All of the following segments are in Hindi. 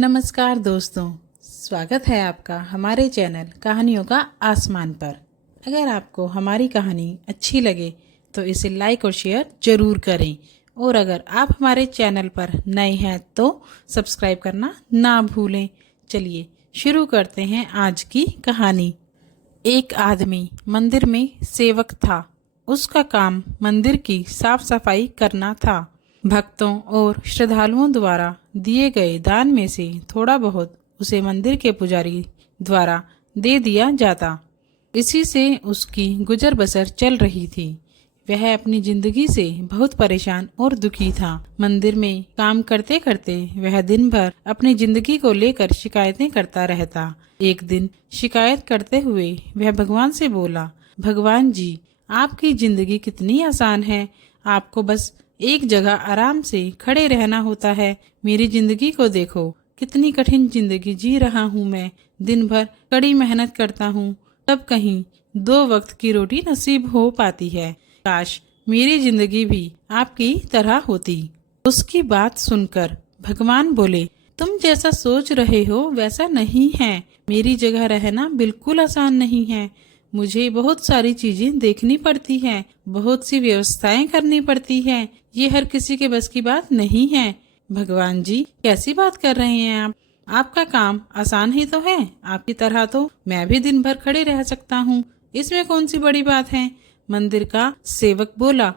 नमस्कार दोस्तों, स्वागत है आपका हमारे चैनल कहानियों का आसमान पर। अगर आपको हमारी कहानी अच्छी लगे तो इसे लाइक और शेयर जरूर करें, और अगर आप हमारे चैनल पर नए हैं तो सब्सक्राइब करना ना भूलें। चलिए शुरू करते हैं आज की कहानी। एक आदमी मंदिर में सेवक था। उसका काम मंदिर की साफ सफाई करना था। भक्तों और श्रद्धालुओं द्वारा दिए गए दान में से थोड़ा बहुत उसे मंदिर के पुजारी द्वारा दे दिया जाता। इसी से उसकी गुजर बसर चल रही थी। वह अपनी जिंदगी से बहुत परेशान और दुखी था। मंदिर में काम करते करते वह दिन भर अपनी जिंदगी को लेकर शिकायतें करता रहता। एक दिन शिकायत करते हुए वह भगवान से बोला, भगवान जी, आपकी जिंदगी कितनी आसान है। आपको बस एक जगह आराम से खड़े रहना होता है। मेरी जिंदगी को देखो, कितनी कठिन जिंदगी जी रहा हूँ मैं। दिन भर कड़ी मेहनत करता हूँ, तब कहीं 2 वक्त की रोटी नसीब हो पाती है। काश मेरी जिंदगी भी आपकी तरह होती। उसकी बात सुनकर भगवान बोले, तुम जैसा सोच रहे हो वैसा नहीं है। मेरी जगह रहना बिल्कुल आसान नहीं है। मुझे बहुत सारी चीजें देखनी पड़ती हैं, बहुत सी व्यवस्थाएं करनी पड़ती हैं। ये हर किसी के बस की बात नहीं है। भगवान जी, कैसी बात कर रहे हैं आप? आपका काम आसान ही तो है। आपकी तरह तो मैं भी दिन भर खड़े रह सकता हूँ। इसमें कौन सी बड़ी बात है? मंदिर का सेवक बोला,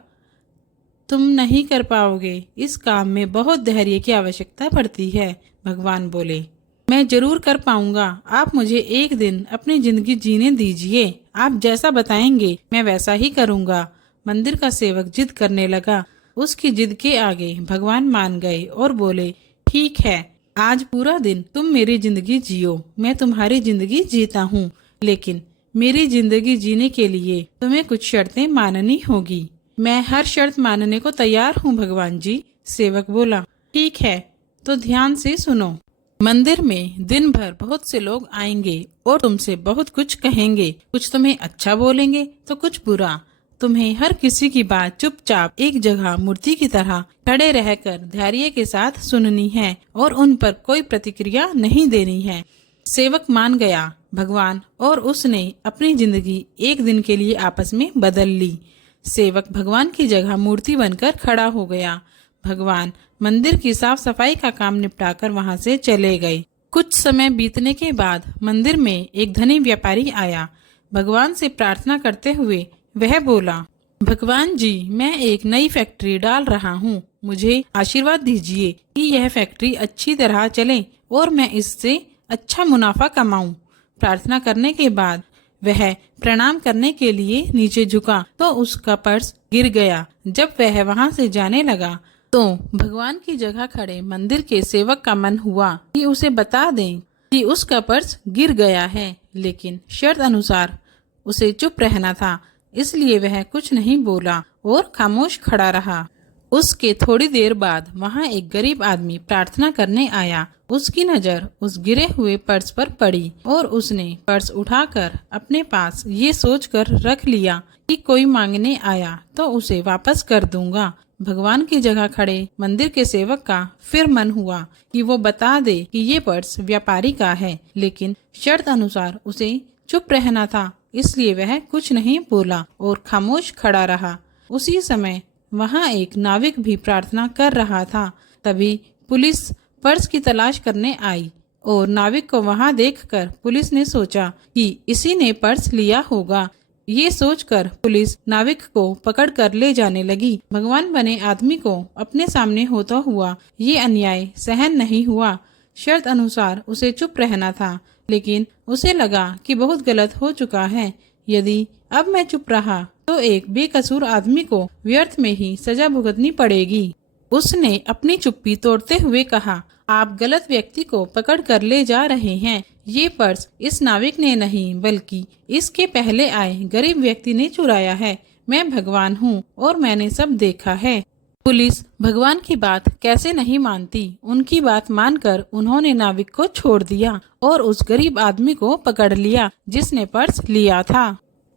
तुम नहीं कर पाओगे। इस काम में बहुत धैर्य की आवश्यकता पड़ती है। भगवान बोले, मैं जरूर कर पाऊंगा। आप मुझे एक दिन अपनी जिंदगी जीने दीजिए। आप जैसा बताएंगे मैं वैसा ही करूंगा। मंदिर का सेवक जिद करने लगा। उसकी जिद के आगे भगवान मान गए और बोले, ठीक है, आज पूरा दिन तुम मेरी जिंदगी जियो। मैं तुम्हारी जिंदगी जीता हूँ, लेकिन मेरी जिंदगी जीने के लिए तुम्हें कुछ शर्तें माननी होगी। मैं हर शर्त मानने को तैयार हूँ भगवान जी। सेवक बोला, ठीक है, तो ध्यान से सुनो। मंदिर में दिन भर बहुत से लोग आएंगे और तुमसे बहुत कुछ कहेंगे। कुछ तुम्हें अच्छा बोलेंगे तो कुछ बुरा। तुम्हें हर किसी की बात चुपचाप एक जगह मूर्ति की तरह खड़े रहकर धैर्य के साथ सुननी है और उन पर कोई प्रतिक्रिया नहीं देनी है। सेवक मान गया। भगवान और उसने अपनी जिंदगी एक दिन के लिए आपस में बदल ली। सेवक भगवान की जगह मूर्ति बनकर खड़ा हो गया। भगवान मंदिर की साफ सफाई का काम निपटाकर वहां से चले गए। कुछ समय बीतने के बाद मंदिर में एक धनी व्यापारी आया। भगवान से प्रार्थना करते हुए वह बोला, भगवान जी, मैं एक नई फैक्ट्री डाल रहा हूँ। मुझे आशीर्वाद दीजिए कि यह फैक्ट्री अच्छी तरह चले और मैं इससे अच्छा मुनाफा कमाऊं। प्रार्थना करने के बाद वह प्रणाम करने के लिए नीचे झुका तो उसका पर्स गिर गया। जब वह वहां से जाने लगा तो भगवान की जगह खड़े मंदिर के सेवक का मन हुआ कि उसे बता दें कि उसका पर्स गिर गया है, लेकिन शर्त अनुसार उसे चुप रहना था। इसलिए वह कुछ नहीं बोला और खामोश खड़ा रहा। उसके थोड़ी देर बाद वहां एक गरीब आदमी प्रार्थना करने आया। उसकी नजर उस गिरे हुए पर्स पर पड़ी और उसने पर्स उठाकर अपने पास ये सोचकर रख लिया कि कोई मांगने आया तो उसे वापस कर दूंगा। भगवान की जगह खड़े मंदिर के सेवक का फिर मन हुआ कि वो बता दे कि ये पर्स व्यापारी का है, लेकिन शर्त अनुसार उसे चुप रहना था। इसलिए वह कुछ नहीं बोला और खामोश खड़ा रहा। उसी समय वहां एक नाविक भी प्रार्थना कर रहा था। तभी पुलिस पर्स की तलाश करने आई और नाविक को वहां देखकर पुलिस ने सोचा कि इसी ने पर्स लिया होगा। ये सोचकर पुलिस नाविक को पकड़ कर ले जाने लगी। भगवान बने आदमी को अपने सामने होता हुआ ये अन्याय सहन नहीं हुआ। शर्त अनुसार उसे चुप रहना था, लेकिन उसे लगा कि बहुत गलत हो चुका है। यदि अब मैं चुप रहा तो एक बेकसूर आदमी को व्यर्थ में ही सजा भुगतनी पड़ेगी। उसने अपनी चुप्पी तोड़ते हुए कहा, आप गलत व्यक्ति को पकड़ कर ले जा रहे हैं। ये पर्स इस नाविक ने नहीं बल्कि इसके पहले आए गरीब व्यक्ति ने चुराया है। मैं भगवान हूँ और मैंने सब देखा है। पुलिस भगवान की बात कैसे नहीं मानती। उनकी बात मानकर उन्होंने नाविक को छोड़ दिया और उस गरीब आदमी को पकड़ लिया जिसने पर्स लिया था।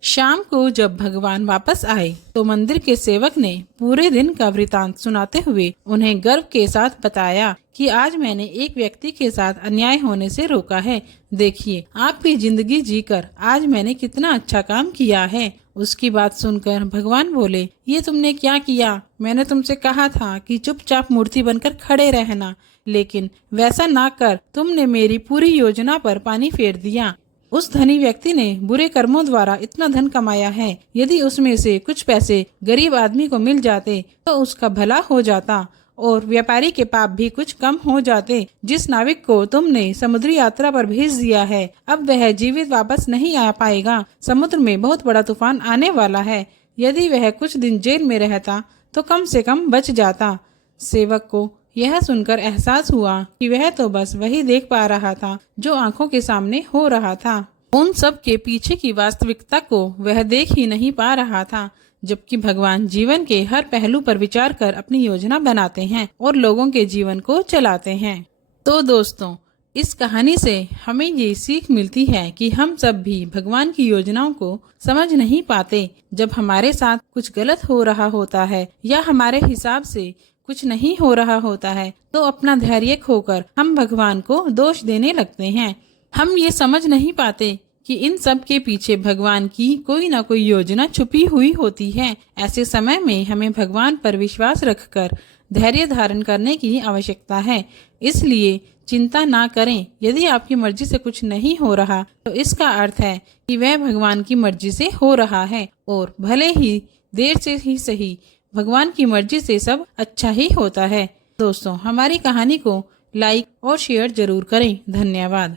शाम को जब भगवान वापस आए तो मंदिर के सेवक ने पूरे दिन का वृतांत सुनाते हुए उन्हें गर्व के साथ बताया कि आज मैंने एक व्यक्ति के साथ अन्याय होने से रोका है। देखिए, आपकी जिंदगी जीकर आज मैंने कितना अच्छा काम किया है। उसकी बात सुनकर भगवान बोले, ये तुमने क्या किया? मैंने तुमसे कहा था कि चुपचाप मूर्ति बनकर खड़े रहना, लेकिन वैसा ना कर तुमने मेरी पूरी योजना पर पानी फेर दिया। उस धनी व्यक्ति ने बुरे कर्मों द्वारा इतना धन कमाया है, यदि उसमें से कुछ पैसे गरीब आदमी को मिल जाते तो उसका भला हो जाता और व्यापारी के पाप भी कुछ कम हो जाते। जिस नाविक को तुमने समुद्री यात्रा पर भेज दिया है, अब वह जीवित वापस नहीं आ पाएगा। समुद्र में बहुत बड़ा तूफान आने वाला है। यदि वह कुछ दिन जेल में रहता तो कम से कम बच जाता। सेवक को यह सुनकर एहसास हुआ कि वह तो बस वही देख पा रहा था जो आंखों के सामने हो रहा था। उन सब के पीछे की वास्तविकता को वह देख ही नहीं पा रहा था, जबकि भगवान जीवन के हर पहलू पर विचार कर अपनी योजना बनाते हैं और लोगों के जीवन को चलाते हैं। तो दोस्तों, इस कहानी से हमें ये सीख मिलती है कि हम सब भी भगवान की योजनाओं को समझ नहीं पाते। जब हमारे साथ कुछ गलत हो रहा होता है या हमारे हिसाब से कुछ नहीं हो रहा होता है तो अपना धैर्य खोकर हम भगवान को दोष देने लगते हैं। हम ये समझ नहीं पाते कि इन सब के पीछे भगवान की कोई ना कोई योजना छुपी हुई होती है। ऐसे समय में हमें भगवान पर विश्वास रखकर धैर्य धारण करने की आवश्यकता है। इसलिए चिंता ना करें। यदि आपकी मर्जी से कुछ नहीं हो रहा तो इसका अर्थ है कि वह भगवान की मर्जी से हो रहा है, और भले ही देर से ही सही, भगवान की मर्जी से सब अच्छा ही होता है। दोस्तों, हमारी कहानी को लाइक और शेयर जरूर करें। धन्यवाद।